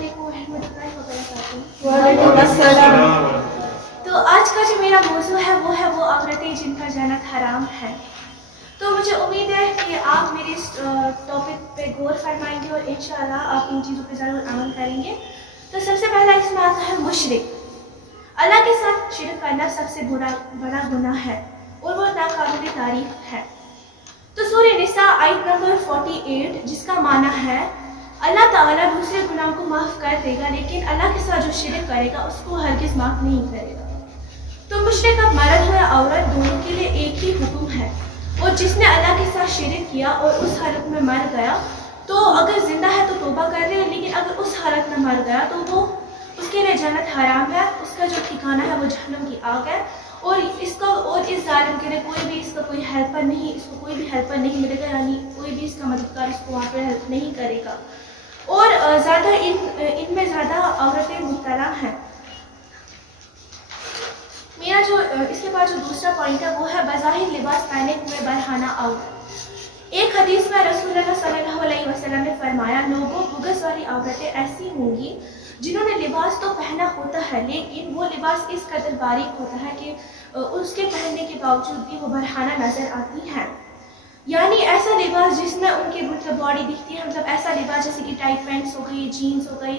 علیکم ورحمۃ اللہ وبرکاتہ۔ وعلیکم السلام۔ تو آج کا جو میرا موضوع ہے وہ عورتیں جن کا جنت حرام ہے۔ تو مجھے امید ہے کہ آپ میرے اس ٹاپک پہ غور فرمائیں گے اور انشاءاللہ آپ ان چیزوں پہ ضرور عمل کریں گے۔ تو سب سے پہلا اس میں آتا ہے مشرک۔ اللہ کے ساتھ شرک کرنا سب سے بڑا گناہ ہے اور وہ ناقابل تعریف ہے۔ تو سورہ نساء آیت نمبر 48 جس کا معنی ہے اللہ تعالیٰ دوسرے گناہ کو معاف کر دے گا لیکن اللہ کے ساتھ جو شرک کرے گا اس کو ہرگز معاف نہیں کرے گا۔ تو مشرک اب مرد ہو یا عورت دونوں کے لیے ایک ہی حکم ہے، اور جس نے اللہ کے ساتھ شرک کیا اور اس حالت میں مر گیا تو اگر زندہ ہے تو توبہ کر رہے ہیں، لیکن اگر اس حالت میں مر گیا تو وہ اس کے لیے جنت حرام ہے، اس کا جو ٹھکانہ ہے وہ جہنم کی آگ ہے، اور اس ظالم کے لیے کوئی بھی اس کا کوئی ہیلپر نہیں، اس کو کوئی بھی ہیلپر نہیں ملے گا، یعنی کوئی بھی اس کا مددگار اس کو وہاں پہ ہیلپ نہیں کرے گا۔ اور زیادہ ان میں زیادہ عورتیں مبتلا ہیں۔ میرا جو اس کے بعد جو دوسرا پوائنٹ ہے وہ ہے بظاہر لباس پہنے ہوئے برہنہ عورت۔ ایک حدیث میں رسول اللہ صلی اللہ علیہ وسلم نے فرمایا، لوگوں بغض والی عورتیں ایسی ہوں گی جنہوں نے لباس تو پہنا ہوتا ہے لیکن وہ لباس اس قدر باریک ہوتا ہے کہ اس کے پہننے کے باوجود بھی وہ برہنہ نظر آتی ہیں، یعنی ایسا لباس جس میں ان کی باڈی دکھتی ہے، ایسا لباس جیسے کہ ٹائٹ پینٹس ہو گئی، جینس ہو گئی،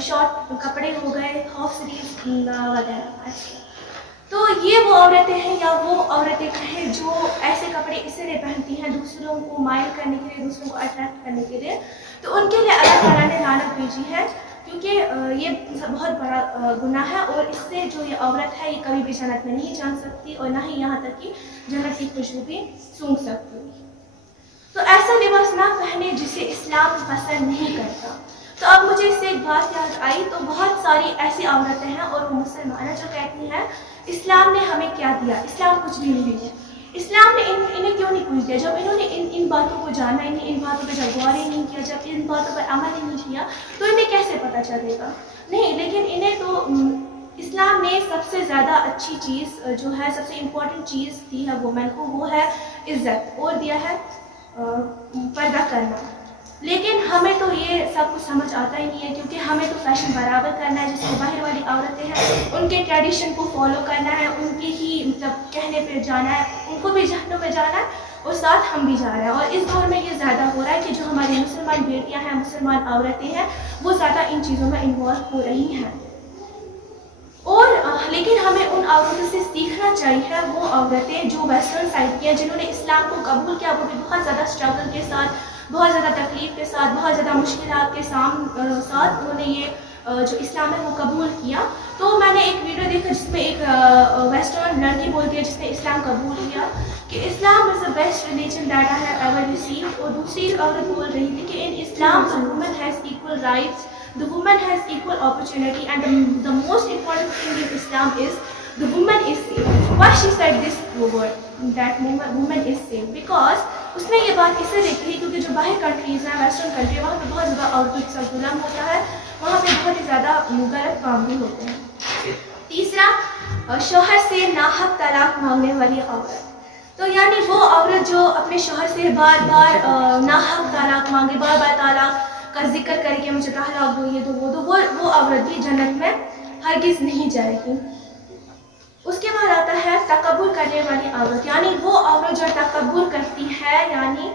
شارٹ کپڑے ہو گئے، ہاف سلیوز وغیرہ۔ تو یہ وہ عورتیں ہیں یا وہ عورتیں ہیں جو ایسے کپڑے اس لیے پہنتی ہیں دوسروں کو مائل کرنے کے لیے، دوسروں کو اٹریکٹ کرنے کے لیے، تو ان کے لیے اللہ تعالیٰ نے لعنت بھیجی ہے، کیونکہ یہ بہت بڑا گناہ ہے، اور اس سے جو یہ عورت ہے یہ کبھی بھی جنت میں نہیں جان سکتی اور نہ ہی یہاں تک کہ جنت کی خوشبو بھی سونگھ سکتی۔ تو ایسا لباس نہ پہنے جسے اسلام پسند نہیں کرتا۔ تو اب مجھے اس سے ایک بات یاد آئی، تو بہت ساری ایسی عورتیں ہیں اور وہ مسلمان ہیں جو کہتی ہیں اسلام نے ہمیں کیا دیا، اسلام کچھ بھی نہیں دیا، اسلام نے انہیں کیوں نہیں کچھ دیا۔ جب انہوں نے ان باتوں کو جانا، ان باتوں پہ جب غور ہی نہیں کیا، جب ان باتوں پر عمل ہی نہیں کیا تو انہیں کیسے پتہ چلے گا؟ نہیں، لیکن انہیں تو اسلام نے سب سے زیادہ اچھی چیز جو ہے، سب سے امپورٹنٹ چیز دی ہے وومن کو، وہ ہے عزت، اور دیا ہے پردہ کرنا۔ لیکن ہمیں تو یہ سب کچھ سمجھ آتا ہی نہیں ہے، کیونکہ ہمیں تو فیشن برابر کرنا ہے، جس کو باہر والی عورتیں ہیں ان کے ٹریڈیشن کو فالو کرنا ہے، ان کی ہی کہنے پہ جانا ہے، ان کو بھی جہنم میں جانا ہے اور ساتھ ہم بھی جا رہے ہیں۔ اور اس دور میں یہ زیادہ ہو رہا ہے کہ جو ہماری مسلمان بیٹیاں ہیں، مسلمان عورتیں ہیں، وہ زیادہ ان چیزوں میں انوالو ہو رہی ہیں۔ اور لیکن ہمیں ان عورتوں سے سیکھنا چاہیے، وہ عورتیں جو ویسٹرن سائڈ کی ہیں، جنہوں نے اسلام کو قبول کیا، وہ بھی بہت زیادہ اسٹرگل کے ساتھ، بہت زیادہ تکلیف کے ساتھ، بہت زیادہ مشکلات کے ساتھ انہوں نے یہ جو اسلام ہے وہ قبول کیا۔ تو میں نے ایک ویڈیو دیکھا جس میں ایک ویسٹرن لڑکی بولتی ہے جس نے اسلام قبول کیا کہ Islam is the best religion that I have ever received, اور دوسری عورت بول رہی تھی کہ ان اسلام the woman has equal rights, the woman has equal opportunity, and the most important thing in Islam is the woman is safe. Why she said this word, that woman is safe? Because اس نے یہ بات اس لیے کہی کیونکہ جو باہر countries ہیں، western country, وہاں پہ بہت زیادہ عورتوں کے ساتھ ظلم ہوتا ہے، وہاں پہ بہت ہی زیادہ غلط کام بھی ہوتے ہیں۔ تیسرا، شوہر سے ناحق طلاق مانگنے والی عورت۔ تو یعنی وہ عورت جو اپنے شوہر سے بار بار ناحق طلاق مانگے، بار بار طلاق کا ذکر کرے کہ مجھے طلاق دو، یہ دو، وہ دو، وہ عورت بھی جنت میں ہرگز نہیں جائے گی۔ اس کے بعد آتا ہے تکبر کرنے والی عورت، یعنی وہ عورت جو تکبر کرتی ہے، یعنی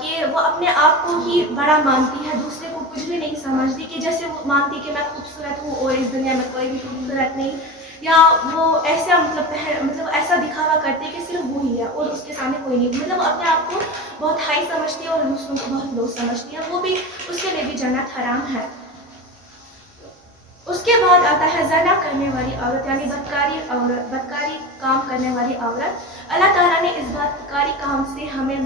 کہ وہ اپنے آپ کو ہی بڑا مانتی ہے، دوسرے کو کچھ بھی نہیں سمجھتی، کہ جیسے وہ مانتی کہ میں خوبصورت ہوں اور اس دنیا میں کوئی بھی خوبصورت نہیں، یا وہ ایسا مطلب ایسا دکھاوا کرتے کہ صرف وہی ہے اور اس کے سامنے کوئی نہیں، مطلب وہ اپنے آپ کو بہت ہائی سمجھتی ہے اور دوسروں کو بہت لو سمجھتی ہے، وہ بھی اس کے لیے بھی جنت حرام ہے۔ اس کے بعد آتا ہے زنا کرنے والی عورت، یعنی بدکاری کام کرنے والی عورت۔ اللہ تعالیٰ نے اس بدکاری کام سے ہمیں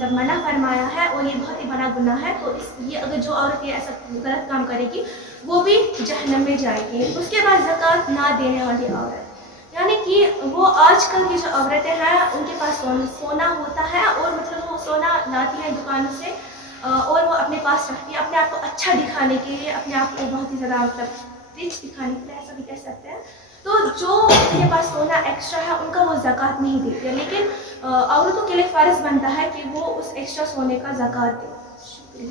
جب منع فرمایا ہے، اور یہ بہت ہی بڑا گناہ ہے، تو یہ اگر جو عورت یہ ایسا غلط کام کرے گی وہ بھی جہنم میں جائے گی۔ اس کے بعد زکوٰۃ نہ دینے والی عورت، یعنی کہ وہ آج کل کی جو عورتیں ہیں ان کے پاس سونا ہوتا ہے، اور مطلب وہ سونا لاتی ہیں دکانوں سے اور وہ اپنے پاس رکھتی ہے اپنے آپ کو اچھا دکھانے کے لیے، اپنے آپ کو بہت ہی زیادہ مطلب رچ دکھانے کے لیے، ایسا بھی کہہ سکتے ہیں۔ تو جو ان کے پاس سونا ایکسٹرا ہے ان کا وہ زکوٰۃ نہیں دیتے، لیکن عورتوں کے لیے فرض بنتا ہے کہ وہ اس ایکسٹرا سونے کا زکوٰۃ دیں۔ شکریہ۔